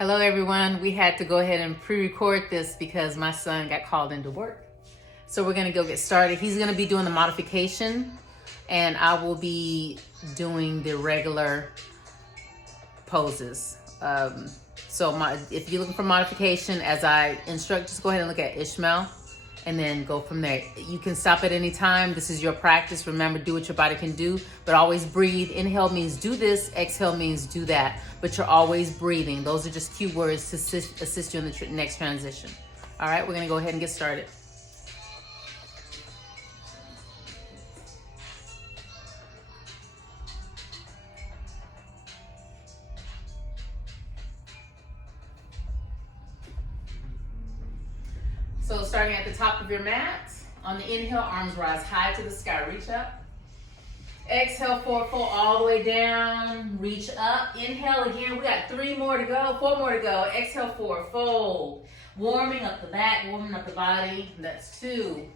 Hello everyone. We had to go ahead and pre-record this because my son got called into work. So we're gonna go get started. He's gonna be doing the modification and I will be doing the regular poses. If you're looking for modification as I instruct, just go ahead and look at Ishmael and then go from there. You can stop at any time. This is your practice. Remember, do what your body can do, but always breathe. Inhale means do this, exhale means do that, but you're always breathing. Those are just cue words to assist you in the next transition. All right, we're gonna go ahead and get started. So starting at the top of your mat, on the inhale, arms rise high to the sky, reach up. Exhale, forward fold all the way down, reach up. Inhale again, we got 3 more to go, 4 more to go. Exhale, forward fold. Warming up the back, warming up the body, that's 2.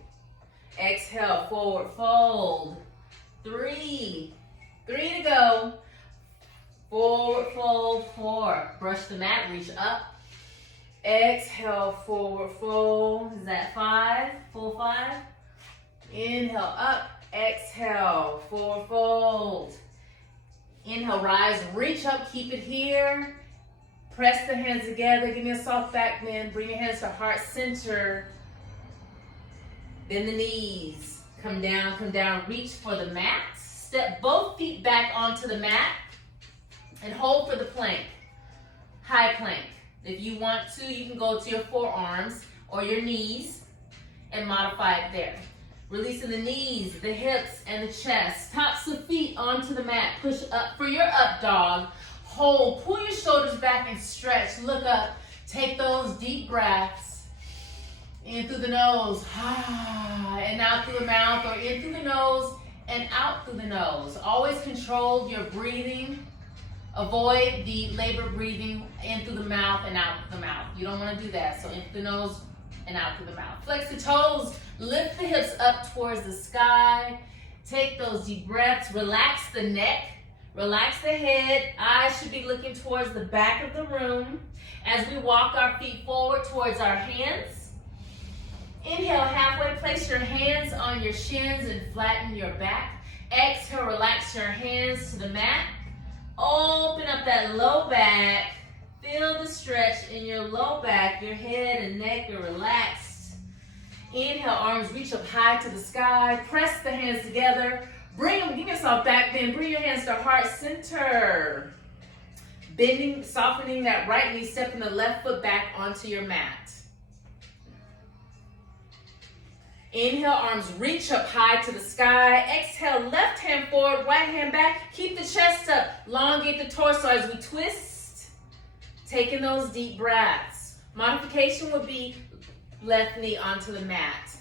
Exhale, forward fold. 3 to go. Forward fold, 4. Brush the mat, reach up. Exhale, forward fold. Is that 5? Full 5. Inhale, up. Exhale, forward fold. Inhale, rise, reach up, keep it here. Press the hands together. Give me a soft back bend. Bring your hands to heart center. Bend the knees. Come down. Reach for the mat. Step both feet back onto the mat and hold for the plank. High plank. If you want to, you can go to your forearms or your knees and modify it there. Releasing the knees, the hips, and the chest. Tops of feet onto the mat. Push up for your up dog. Hold, pull your shoulders back and stretch. Look up, take those deep breaths. In through the nose, and out through the mouth, or in through the nose and out through the nose. Always control your breathing. Avoid the labor breathing in through the mouth and out through the mouth. You don't want to do that. So in through the nose and out through the mouth. Flex the toes, lift the hips up towards the sky. Take those deep breaths, relax the neck, relax the head. Eyes should be looking towards the back of the room as we walk our feet forward towards our hands. Inhale, halfway, place your hands on your shins and flatten your back. Exhale, relax your hands to the mat. Open up that low back. Feel the stretch in your low back. Your head and neck are relaxed. Inhale, arms reach up high to the sky. Press the hands together. Bring them, give yourself back bend. Bring your hands to heart center. Bending, softening that right knee, stepping the left foot back onto your mat. Inhale, arms reach up high to the sky. Exhale, left hand forward, right hand back. Keep the chest up. Elongate the torso as we twist. Taking those deep breaths. Modification would be left knee onto the mat.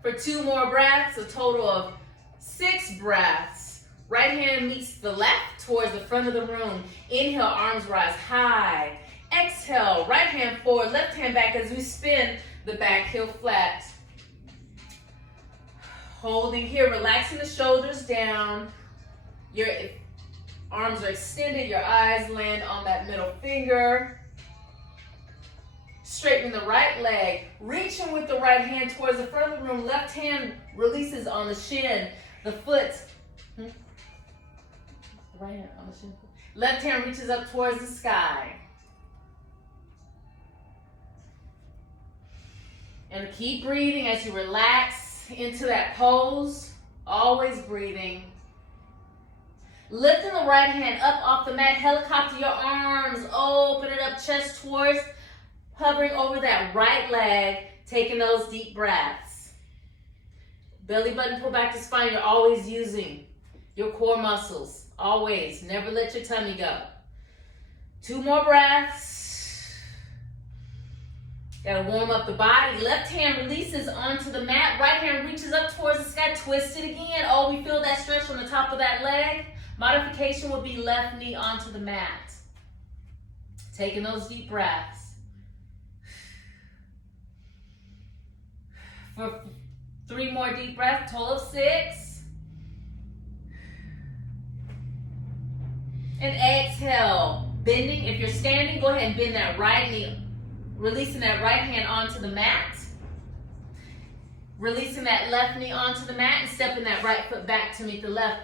For 2 more breaths, a total of 6 breaths. Right hand meets the left towards the front of the room. Inhale, arms rise high. Exhale, right hand forward, left hand back as we spin the back heel flat. Holding here, relaxing the shoulders down. Your arms are extended, your eyes land on that middle finger. Straightening the right leg, reaching with the right hand towards the front of the room. Left hand releases on the shin, the foot. Right hand on the shin. Left hand reaches up towards the sky. And keep breathing as you relax into that pose. Always breathing. Lifting the right hand up off the mat. Helicopter your arms. Open it up, chest towards. Hovering over that right leg. Taking those deep breaths. Belly button, pull back the spine. You're always using your core muscles. Always. Never let your tummy go. 2 more breaths. Gotta warm up the body. Left hand releases onto the mat. Right hand reaches up towards the sky. Twist it again. Oh, we feel that stretch on the top of that leg. Modification would be left knee onto the mat. Taking those deep breaths. For 3 more deep breaths, total of 6. And exhale. Bending, if you're standing, go ahead and bend that right knee, releasing that right hand onto the mat. Releasing that left knee onto the mat and stepping that right foot back to meet the left.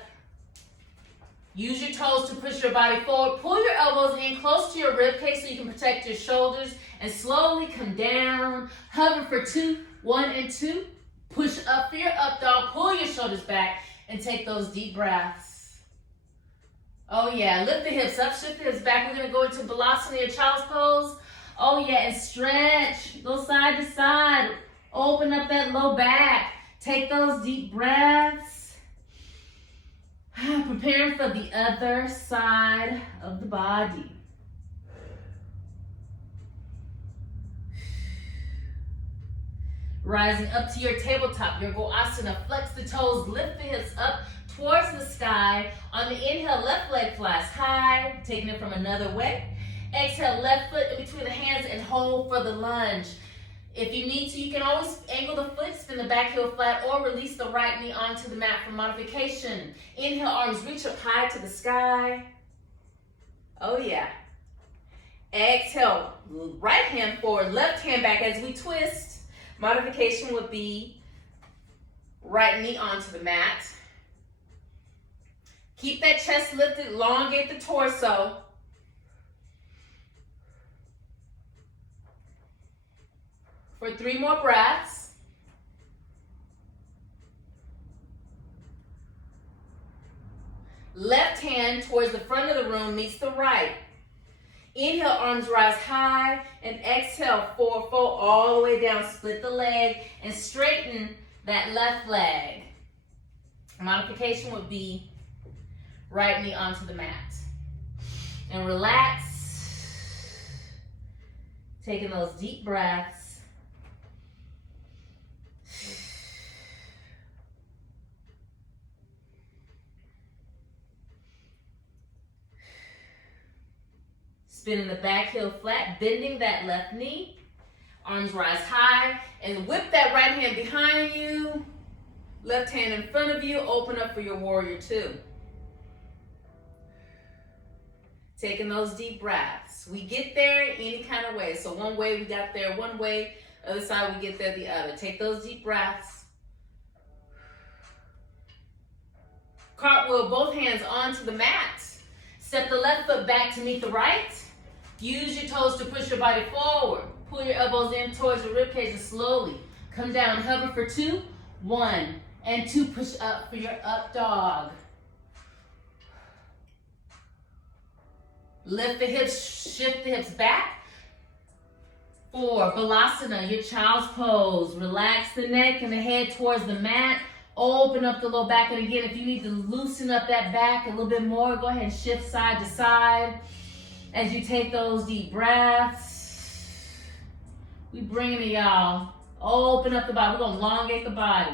Use your toes to push your body forward. Pull your elbows in close to your rib cage so you can protect your shoulders and slowly come down. Hover for 2, 1 and 2. Push up for your up dog. Pull your shoulders back and take those deep breaths. Oh yeah, lift the hips up, shift the hips back. We're gonna go into Balasana, your child's pose. Oh yeah, and stretch. Go side to side. Open up that low back. Take those deep breaths. Preparing for the other side of the body. Rising up to your tabletop, your Goasana. Flex the toes, lift the hips up towards the sky. On the inhale, left leg flies high, taking it from another way. Exhale, left foot in between the hands and hold for the lunge. If you need to, you can always angle the foot, spin the back heel flat, or release the right knee onto the mat for modification. Inhale, arms reach up high to the sky. Oh yeah. Exhale, right hand forward, left hand back as we twist. Modification would be right knee onto the mat. Keep that chest lifted, elongate the torso. For 3 more breaths. Left hand towards the front of the room meets the right. Inhale, arms rise high, and exhale, forward fold all the way down. Split the leg and straighten that left leg. Modification would be right knee onto the mat. And relax. Taking those deep breaths. Spinning the back heel flat, bending that left knee. Arms rise high, and whip that right hand behind you. Left hand in front of you. Open up for your warrior 2. Taking those deep breaths. We get there any kind of way. So one way we got there one way, other side we get there the other. Take those deep breaths. Cartwheel both hands onto the mat. Step the left foot back to meet the right. Use your toes to push your body forward. Pull your elbows in towards your ribcage and slowly come down. Hover for 2, 1 and 2. Push up for your up dog. Lift the hips, shift the hips back. 4, Balasana, your child's pose. Relax the neck and the head towards the mat. Open up the low back. And again, if you need to loosen up that back a little bit more, go ahead and shift side to side. As you take those deep breaths, we bring it, y'all. Open up the body. We're going to elongate the body.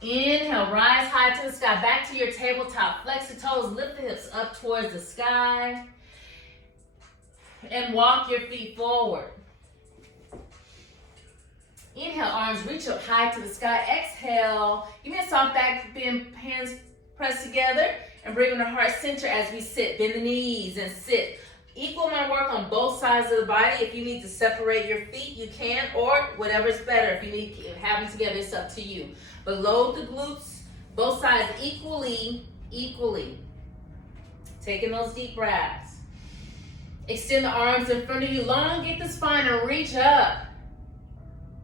Inhale, rise high to the sky. Back to your tabletop. Flex the toes, lift the hips up towards the sky. And walk your feet forward. Inhale, arms reach up high to the sky. Exhale, give me a soft back bend, hands pressed together. And bring them to heart center as we sit. Bend the knees and sit. Equal my work on both sides of the body. If you need to separate your feet, you can, or whatever's better. If you need to have them together, it's up to you. But load the glutes, both sides equally. Taking those deep breaths. Extend the arms in front of you. Elongate the spine and reach up.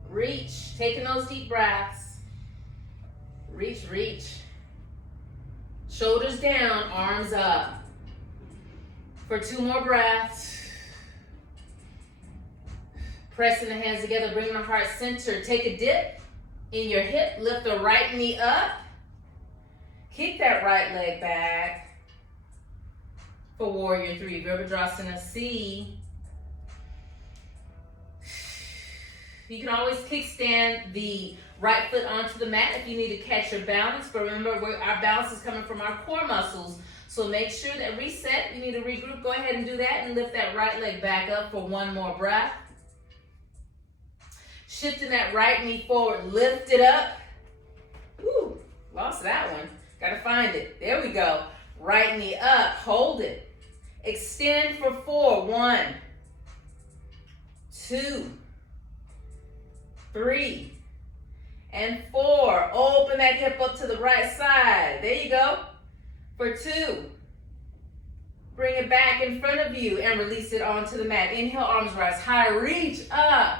Reach. Taking those deep breaths. Reach. Shoulders down, arms up. For 2 more breaths. Pressing the hands together, bringing the heart center. Take a dip in your hip. Lift the right knee up. Kick that right leg back. For warrior 3, Virabhadrasana C. You can always kickstand the right foot onto the mat if you need to catch your balance. But remember, our balance is coming from our core muscles. So make sure that reset. You need to regroup. Go ahead and do that and lift that right leg back up for 1 more breath. Shifting that right knee forward. Lift it up. Woo, lost that one. Gotta find it. There we go. Right knee up. Hold it. Extend for 4. 1, 2, 3, and 4. Open that hip up to the right side. There you go. For 2. Bring it back in front of you and release it onto the mat. Inhale, arms rise high. Reach up.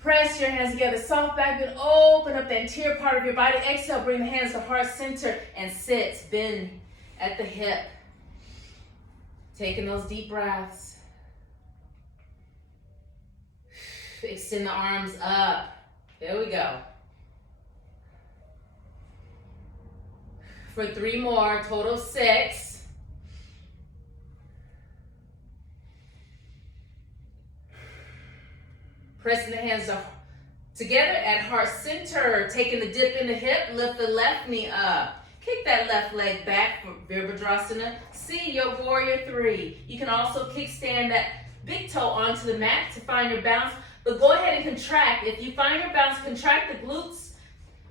Press your hands together. Soft back bend. Open up the anterior part of your body. Exhale, bring the hands to heart center and sit. Bend at the hip. Taking those deep breaths. Extend the arms up. There we go. For 3 more, total of 6. Pressing the hands together at heart center. Taking the dip in the hip, lift the left knee up. Kick that left leg back for Virabhadrasana. See your warrior 3. You can also kickstand that big toe onto the mat to find your balance. But go ahead and contract. If you find your balance, contract the glutes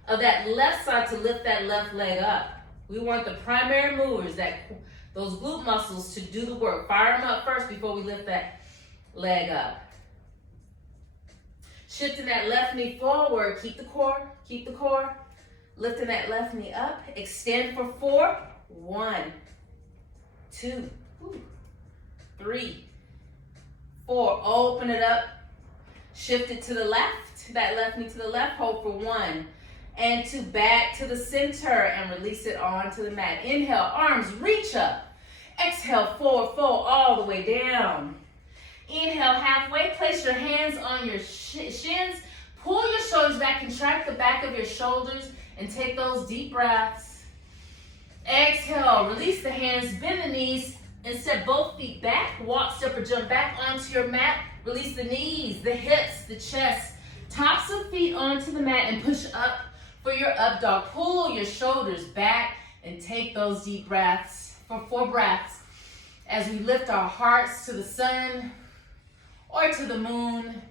of that left side to lift that left leg up. We want the primary movers, those glute muscles, to do the work. Fire them up first before we lift that leg up. Shifting that left knee forward. Keep the core. Keep the core. Lifting that left knee up. Extend for 4. 1, 2, 3, 4. Open it up. Shift it to the left. That left knee to the left. Hold for 1 and 2. Back to the center and release it onto the mat. Inhale, arms reach up. Exhale, forward fold all the way down. Inhale, halfway. Place your hands on your shins. Pull your shoulders back. Contract the back of your shoulders and take those deep breaths. Exhale, release the hands. Bend the knees and step both feet back. Walk, step, or jump back onto your mat. Release the knees, the hips, the chest. Tops of feet onto the mat and push up for your up dog. Pull your shoulders back and take those deep breaths for 4 breaths as we lift our hearts to the sun or to the moon,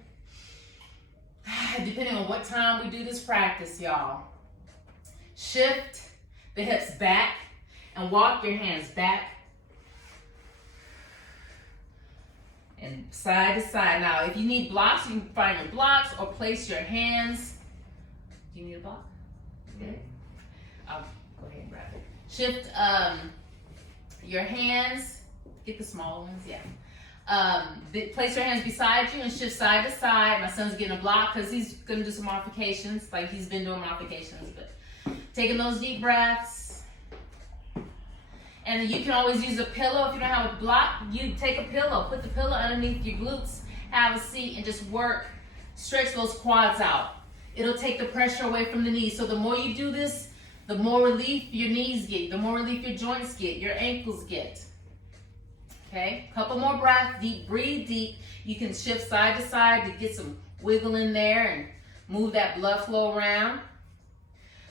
depending on what time we do this practice, y'all. Shift the hips back and walk your hands back and side to side. Now, if you need blocks, you can find your blocks or place your hands. Do you need a block? Okay. I'll go ahead and grab it. Shift your hands. Get the small ones, yeah. Place your hands beside you and shift side to side. My son's getting a block because he's going to do some modifications, like he's been doing modifications. But taking those deep breaths. And you can always use a pillow. If you don't have a block, you take a pillow. Put the pillow underneath your glutes. Have a seat and just work. Stretch those quads out. It'll take the pressure away from the knees. So the more you do this, the more relief your knees get. The more relief your joints get, your ankles get. Okay, couple more breaths, deep, breathe deep. You can shift side to side to get some wiggle in there and move that blood flow around.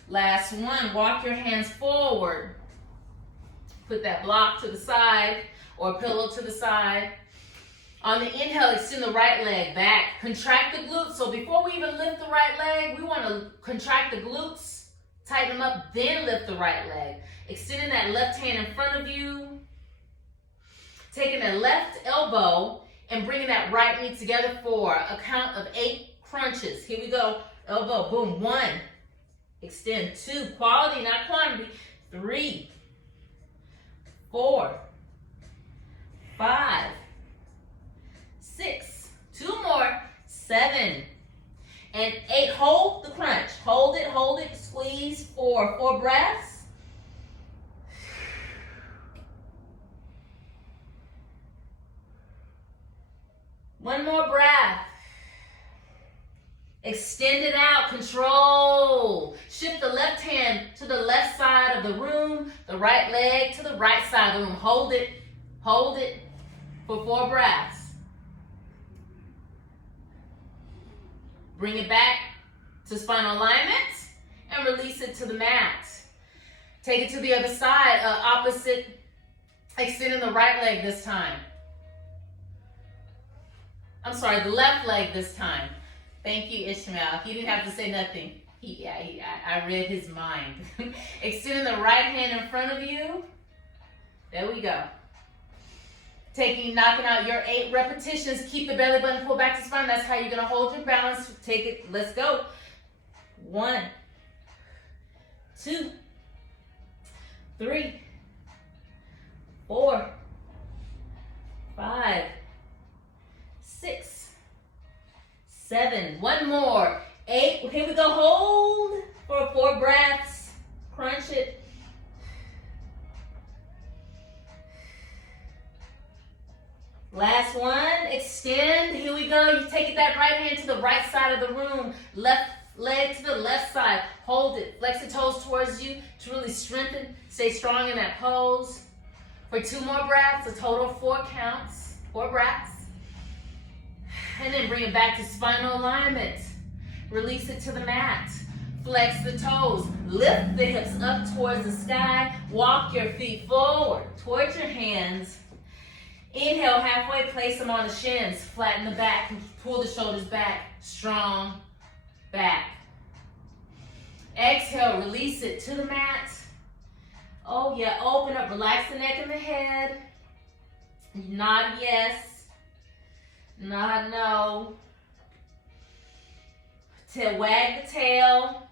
Last one, walk your hands forward. Put that block to the side or pillow to the side. On the inhale, extend the right leg back. Contract the glutes. So before we even lift the right leg, we want to contract the glutes, tighten them up, then lift the right leg. Extending that left hand in front of you. Taking that left elbow and bringing that right knee together for a count of 8 crunches. Here we go. Elbow, boom. 1. Extend. 2. Quality, not quantity. 3. 4. 5. 6. 2 more. 7. And 8. Hold the crunch. Hold it. Squeeze. 4. 4 breaths. One more breath. Extend it out. Control. Shift the left hand to the left side of the room. The right leg to the right side of the room. Hold it. Hold it for 4 breaths. Bring it back to spinal alignment and release it to the mat. Take it to the other side. Opposite. Extending the right leg this time. I'm sorry, the left leg this time. Thank you, Ishmael. He didn't have to say nothing. I read his mind. Extending the right hand in front of you. There we go. Knocking out your 8 repetitions. Keep the belly button pulled back to spine. That's how you're gonna hold your balance. Take it, let's go. 1, 2, 3, 4, 5, 6, 7. One more. 8. Here we go. Hold for 4 breaths. Crunch it. Last one. Extend. Here we go. You take that right hand to the right side of the room. Left leg to the left side. Hold it. Flex the toes towards you to really strengthen. Stay strong in that pose. For 2 more breaths, a total of 4 counts. 4 breaths. And then bring it back to spinal alignment. Release it to the mat. Flex the toes. Lift the hips up towards the sky. Walk your feet forward towards your hands. Inhale, halfway, place them on the shins. Flatten the back, pull the shoulders back. Strong back. Exhale, release it to the mat. Oh yeah, open up, relax the neck and the head. Nod yes, nod no. Wag the tail.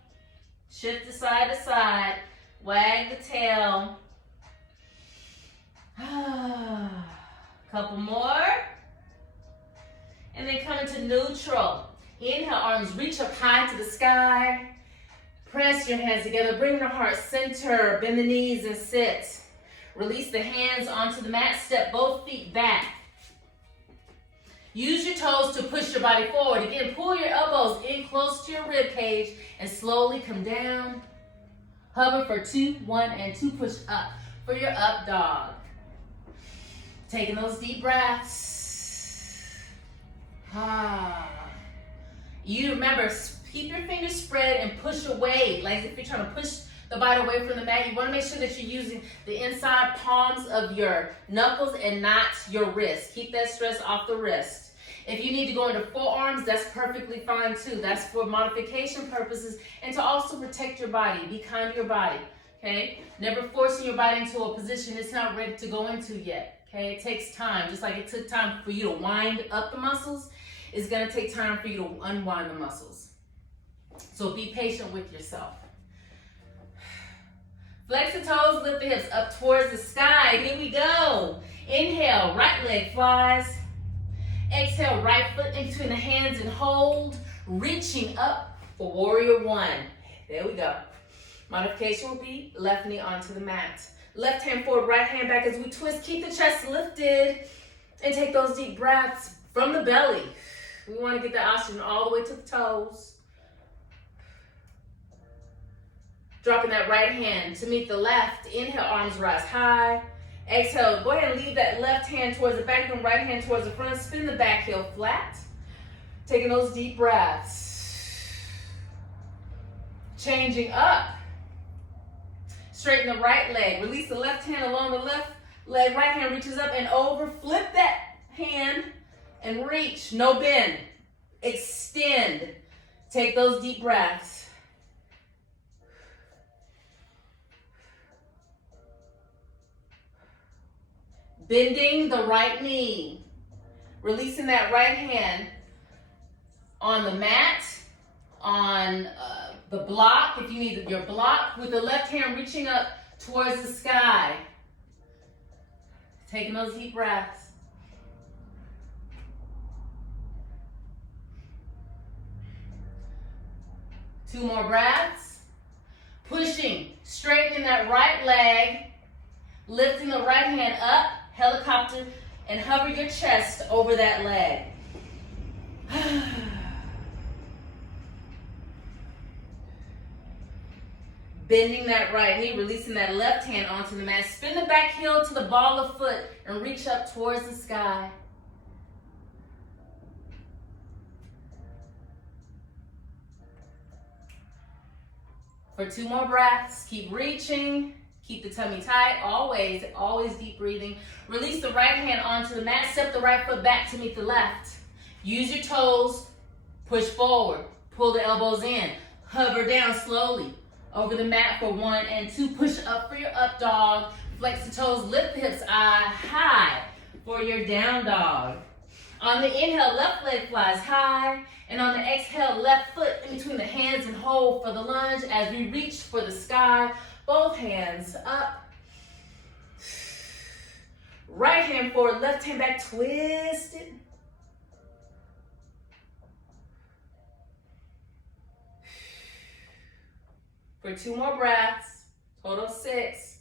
Shift the side to side. Wag the tail. Couple more. And then come into neutral. Inhale, arms reach up high to the sky. Press your hands together. Bring the heart center. Bend the knees and sit. Release the hands onto the mat. Step both feet back. Use your toes to push your body forward. Again, pull your elbows in close to your rib cage and slowly come down. Hover for 2, 1, and 2. Push up for your up dog. Taking those deep breaths. You remember, keep your fingers spread and push away. Like if you're trying to push the body away from the mat, you want to make sure that you're using the inside palms of your knuckles and not your wrist. Keep that stress off the wrist. If you need to go into forearms, that's perfectly fine too. That's for modification purposes and to also protect your body. Be kind to your body, okay? Never forcing your body into a position it's not ready to go into yet, okay? It takes time. Just like it took time for you to wind up the muscles, it's going to take time for you to unwind the muscles. So be patient with yourself. Flex the toes, lift the hips up towards the sky. Here we go. Inhale, right leg flies. Exhale, right foot in between the hands and hold. Reaching up for warrior 1. There we go. Modification will be left knee onto the mat. Left hand forward, right hand back as we twist. Keep the chest lifted and take those deep breaths from the belly. We want to get the oxygen all the way to the toes. Dropping that right hand to meet the left. Inhale, arms rise high. Exhale, go ahead and leave that left hand towards the back and right hand towards the front. Spin the back heel flat. Taking those deep breaths. Changing up. Straighten the right leg. Release the left hand along the left leg. Right hand reaches up and over. Flip that hand and reach. No bend. Extend. Take those deep breaths. Bending the right knee. Releasing that right hand on the mat, on the block, if you need your block, with the left hand reaching up towards the sky. Taking those deep breaths. Two more breaths. Pushing, straightening that right leg, lifting the right hand up, helicopter, and hover your chest over that leg. Bending that right knee, releasing that left hand onto the mat. Spin the back heel to the ball of foot and reach up towards the sky. For 2 more breaths, keep reaching. Keep the tummy tight, always deep breathing. Release the right hand onto the mat. Step the right foot back to meet the left. Use your toes, push forward. Pull the elbows in. Hover down slowly over the mat for 1 and 2. Push up for your up dog. Flex the toes, lift the hips high for for your down dog. On the inhale, left leg flies high. And on the exhale, left foot in between the hands and hold for the lunge as we reach for the sky. Both hands up. Right hand forward, left hand back, twist it. For 2 more breaths, total 6.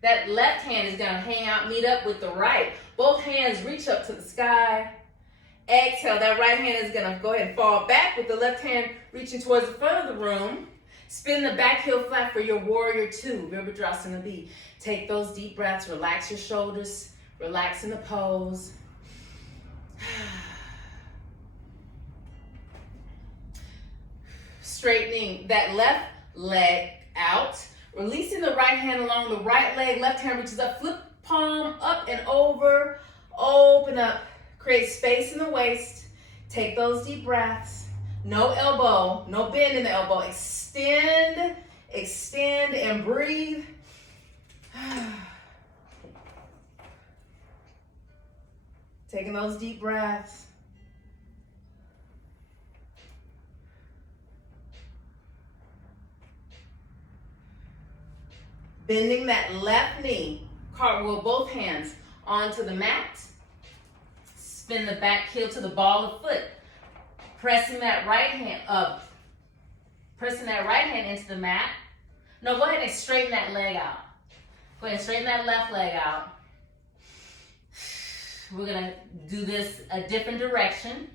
That left hand is gonna hang out, meet up with the right. Both hands reach up to the sky. Exhale, that right hand is gonna go ahead and fall back with the left hand reaching towards the front of the room. Spin the back heel flat for your warrior 2, Virabhadrasana B. Take those deep breaths, relax your shoulders, relax in the pose. Straightening that left leg out, releasing the right hand along the right leg, left hand reaches up, flip palm up and over, open up, create space in the waist, take those deep breaths, no elbow, no bend in the elbow, extend, extend and breathe. Taking those deep breaths. Bending that left knee, cartwheel both hands onto the mat. Spin the back heel to the ball of foot. Pressing that right hand up. Pressing that right hand into the mat. No, go ahead and straighten that leg out. Go ahead and straighten that left leg out. We're gonna do this a different direction.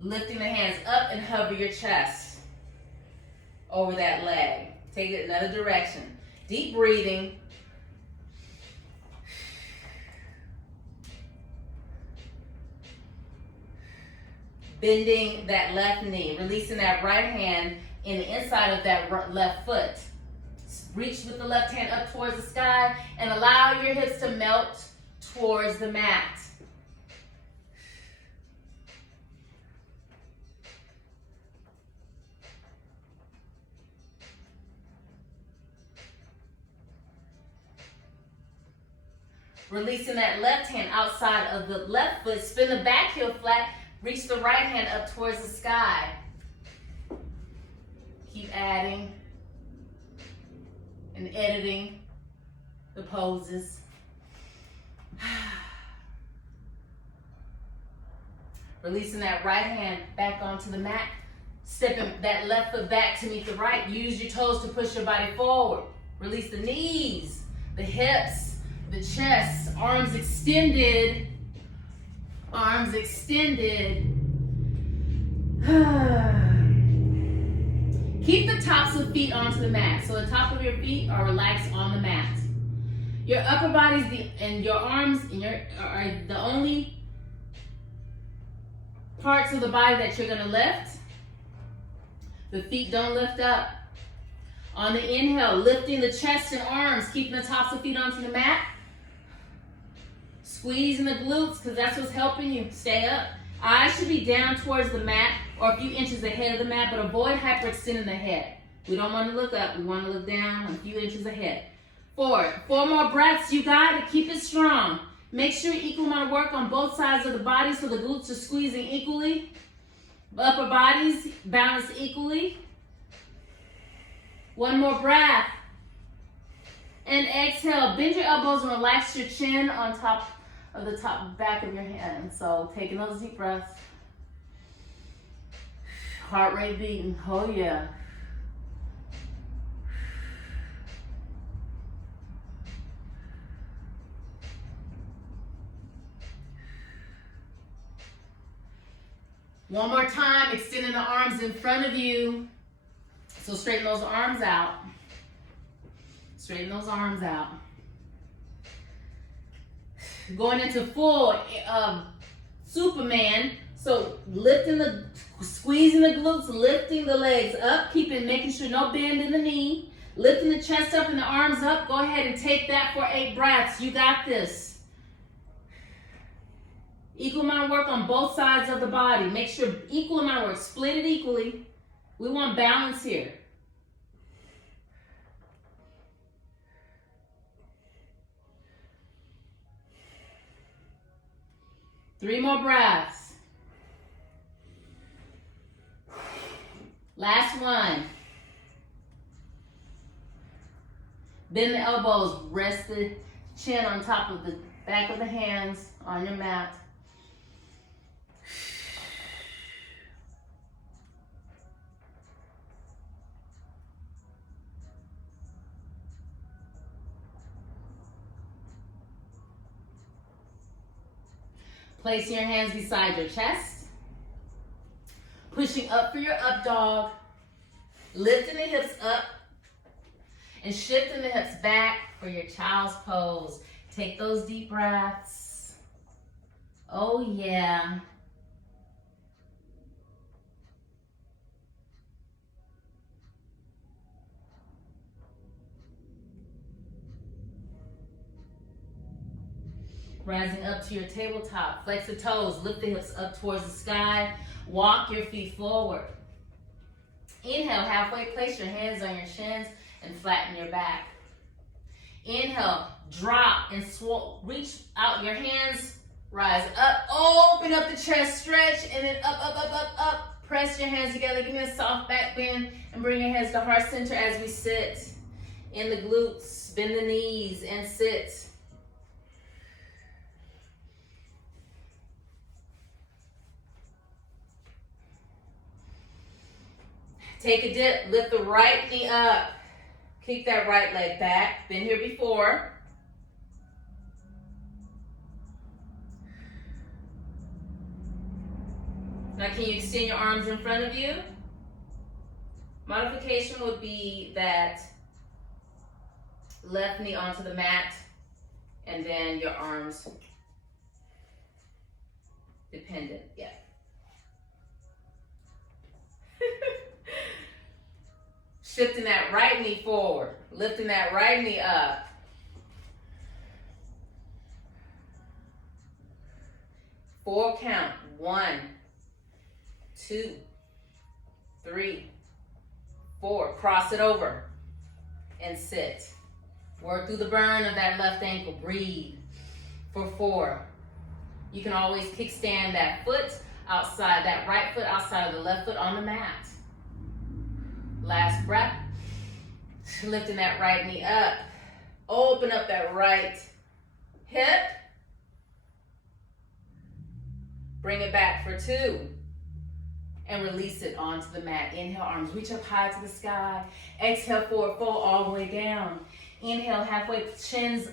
Lifting the hands up and hover your chest over that leg. Take it another direction. Deep breathing. Bending that left knee, releasing that right hand in the inside of that left foot. Reach with the left hand up towards the sky and allow your hips to melt towards the mat. Releasing that left hand outside of the left foot, spin the back heel flat, reach the right hand up towards the sky. Keep adding and editing the poses. Releasing that right hand back onto the mat, stepping that left foot back to meet the right. Use your toes to push your body forward. Release the knees, the hips, the chest, arms extended, arms extended. Keep the tops of feet onto the mat. So the top of your feet are relaxed on the mat. Your upper bodies and your arms are the only parts of the body that you're gonna lift. The feet don't lift up. On the inhale, lifting the chest and arms, keeping the tops of feet onto the mat. Squeezing the glutes, because that's what's helping you stay up. Eyes should be down towards the mat or a few inches ahead of the mat, but avoid hyperextending the head. We don't want to look up, we want to look down a few inches ahead. Forward. 4 more breaths, you got it. Keep it strong. Make sure equal amount of work on both sides of the body so the glutes are squeezing equally. Upper bodies balance equally. 1 more breath. And exhale. Bend your elbows and relax your chin on top of the back of your hand. So taking those deep breaths. Heart rate beating. Oh yeah. One more time, extending the arms in front of you. So straighten those arms out. Straighten those arms out. Going into full Superman. So squeezing the glutes, lifting the legs up, making sure no bend in the knee. Lifting the chest up and the arms up. Go ahead and take that for 8 breaths. You got this. Equal amount of work on both sides of the body. Make sure equal amount of work. Split it equally. We want balance here. 3 more breaths. Last one. Bend the elbows, rest the chin on top of the back of the hands on your mat. Placing your hands beside your chest. Pushing up for your up dog. Lifting the hips up. And shifting the hips back for your child's pose. Take those deep breaths. Oh yeah. Rising up to your tabletop. Flex the toes. Lift the hips up towards the sky. Walk your feet forward. Inhale, halfway. Place your hands on your shins and flatten your back. Inhale, drop and reach out your hands. Rise up. Open up the chest. Stretch. And then up, up, up, up, up. Press your hands together. Give me a soft back bend. And bring your hands to heart center as we sit. In the glutes. Bend the knees and sit. Take a dip, lift the right knee up. Kick that right leg back. Been here before. Now can you extend your arms in front of you? Modification would be that left knee onto the mat and then your arms dependent, yeah. Shifting that right knee forward, lifting that right knee up. Four count. 1, 2, 3, 4. Cross it over and sit. Work through the burn of that left ankle. Breathe for 4. You can always kickstand that foot outside, that right foot outside of the left foot on the mat. Last breath. Lifting that right knee up. Open up that right hip. Bring it back for 2. And release it onto the mat. Inhale, arms reach up high to the sky. Exhale, forward fold all the way down. Inhale, halfway, shins,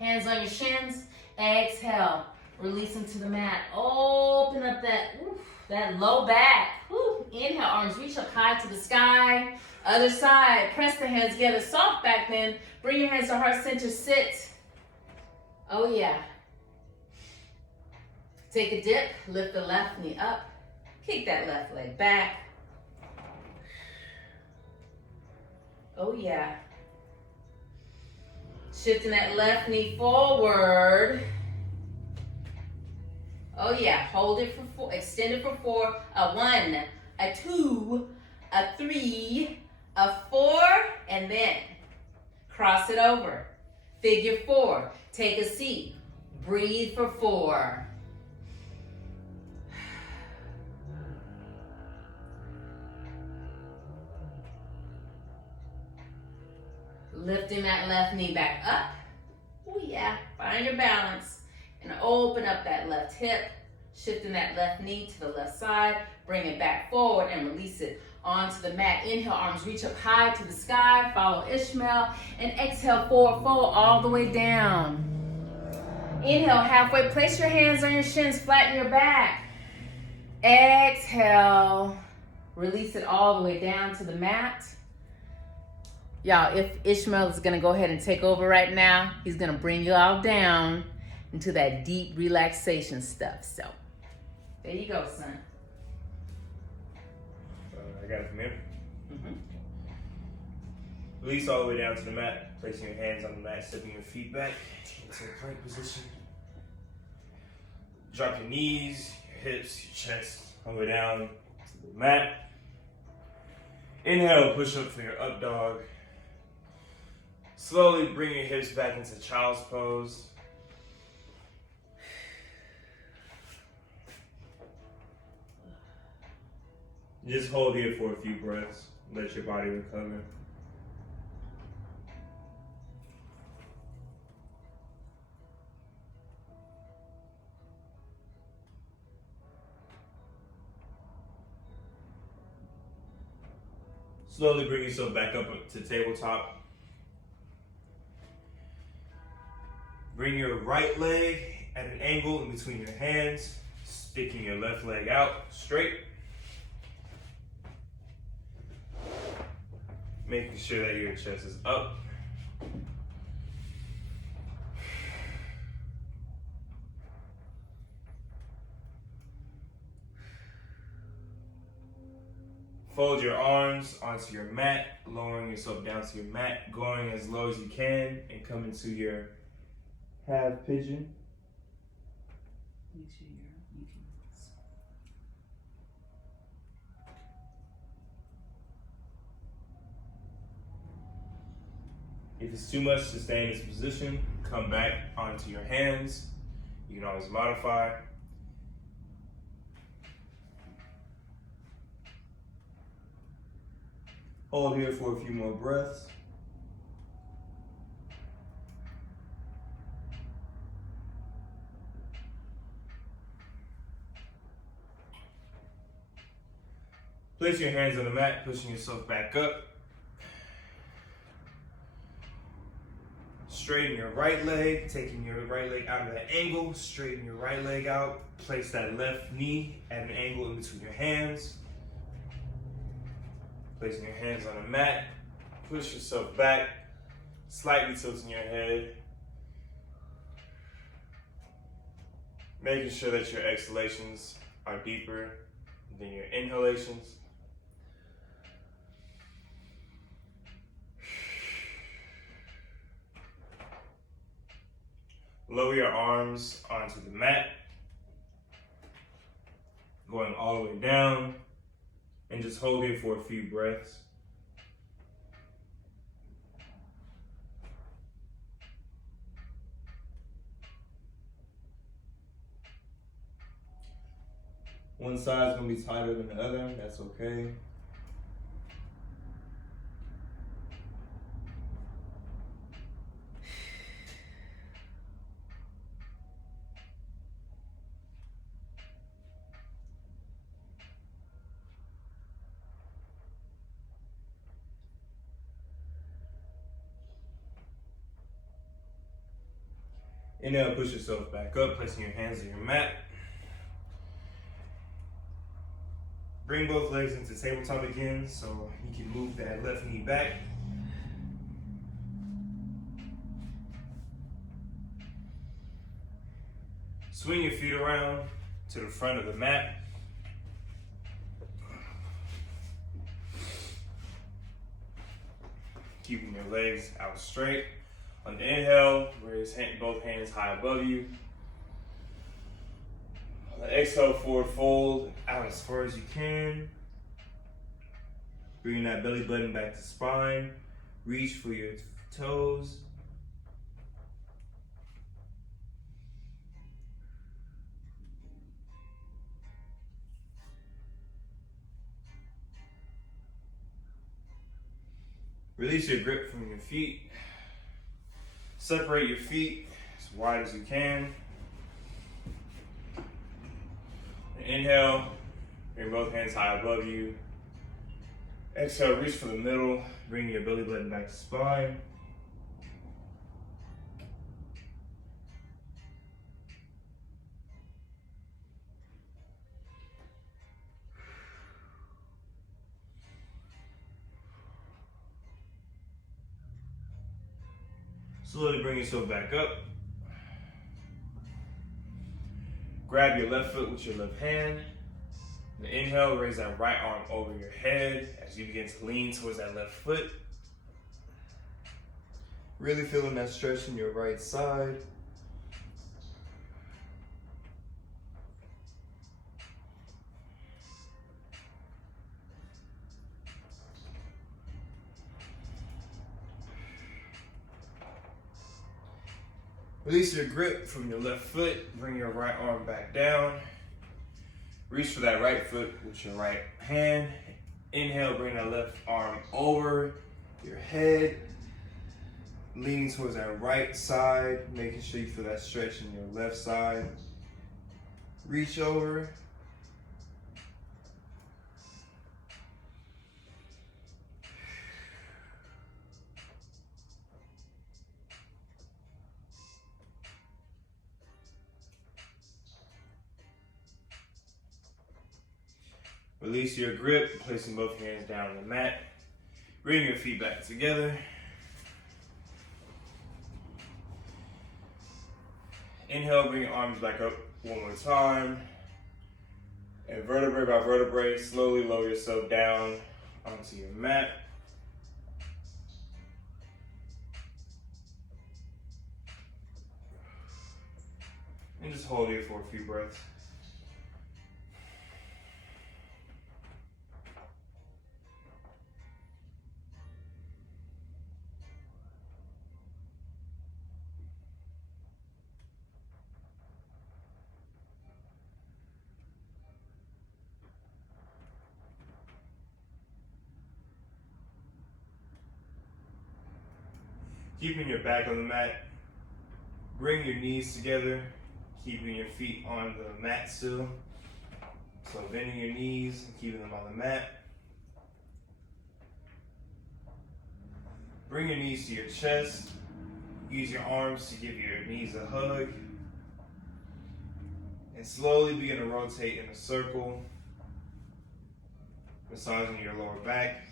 hands on your shins. Exhale, release them to the mat. Open up that low back. Inhale, arms reach up high to the sky. Other side, press the hands together, soft back bend. Bring your hands to heart center, sit. Oh yeah. Take a dip, lift the left knee up. Kick that left leg back. Oh yeah. Shifting that left knee forward. Oh yeah, hold it for 4, extend it for 4. A 1, a 2, a 3, a 4, and then cross it over. Figure 4, take a seat. Breathe for 4. Lifting that left knee back up. Oh yeah, find your balance. And open up that left hip. Shifting that left knee to the left side. Bring it back forward and release it onto the mat. Inhale, arms reach up high to the sky. Follow Ishmael. And exhale, forward fold all the way down. Inhale, halfway. Place your hands on your shins. Flatten your back. Exhale. Release it all the way down to the mat. Y'all, if Ishmael is going to go ahead and take over right now, he's going to bring you all down into that deep relaxation stuff. So, there you go, son. I got it from here. Release all the way down to the mat. Placing your hands on the mat, stepping your feet back into a plank position. Drop your knees, your hips, your chest, all the way down to the mat. Inhale, push up for your up dog. Slowly bring your hips back into child's pose. Just hold here for a few breaths. Let your body recover. Slowly bring yourself back up to tabletop. Bring your right leg at an angle in between your hands, sticking your left leg out straight. Making sure that your chest is up. Fold your arms onto your mat, lowering yourself down to your mat, going as low as you can, and come into your half pigeon. Make sure you can. If it's too much to stay in this position, come back onto your hands. You can always modify. Hold here for a few more breaths. Place your hands on the mat, pushing yourself back up. Straighten your right leg, taking your right leg out of that angle. Straighten your right leg out. Place that left knee at an angle in between your hands. Placing your hands on the mat. Push yourself back, slightly tilting your head. Making sure that your exhalations are deeper than your inhalations. Lower your arms onto the mat, going all the way down, and just hold here for a few breaths. One side's gonna be tighter than the other, that's okay. Inhale, push yourself back up, placing your hands on your mat. Bring both legs into tabletop again so you can move that left knee back. Swing your feet around to the front of the mat. Keeping your legs out straight. On the inhale, raise both hands high above you. On the exhale, forward fold out as far as you can. Bring that belly button back to spine. Reach for your toes. Release your grip from your feet. Separate your feet as wide as you can. And inhale, bring both hands high above you. Exhale, reach for the middle, bring your belly button back to spine. Slowly bring yourself back up. Grab your left foot with your left hand. And inhale, raise that right arm over your head as you begin to lean towards that left foot. Really feeling that stretch in your right side. Release your grip from your left foot. Bring your right arm back down. Reach for that right foot with your right hand. Inhale, bring that left arm over your head, leaning towards that right side, making sure you feel that stretch in your left side. Reach over. Release your grip, placing both hands down on the mat. Bring your feet back together. Inhale, bring your arms back up one more time. And vertebrae by vertebrae, slowly lower yourself down onto your mat. And just hold here for a few breaths. Keeping your back on the mat, bring your knees together, keeping your feet on the mat still. So bending your knees and keeping them on the mat. Bring your knees to your chest. Use your arms to give your knees a hug. And slowly begin to rotate in a circle, massaging your lower back.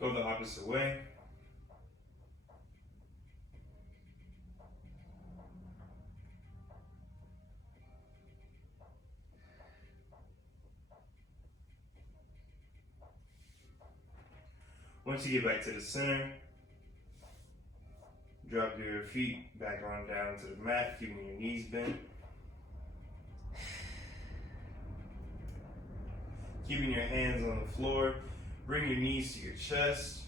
Go the opposite way. Once you get back to the center, drop your feet back on down to the mat, keeping your knees bent. Keeping your hands on the floor. Bring your knees to your chest.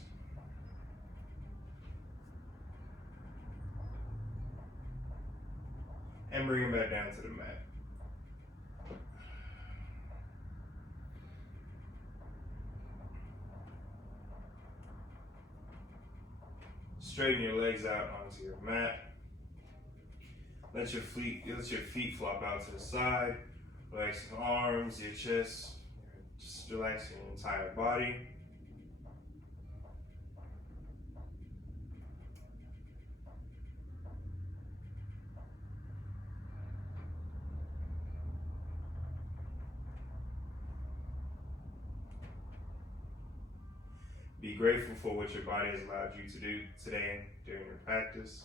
And bring them back down to the mat. Straighten your legs out onto your mat. Let your feet flop out to the side. Relax your arms, your chest. Just relax your entire body. Be grateful for what your body has allowed you to do today during your practice.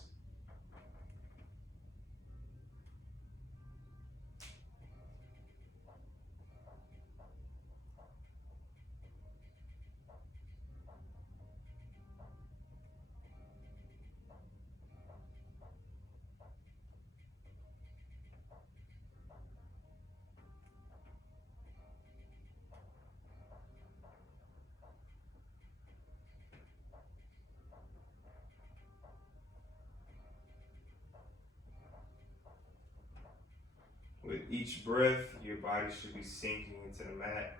With each breath, your body should be sinking into the mat.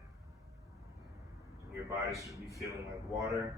Your body should be feeling like water.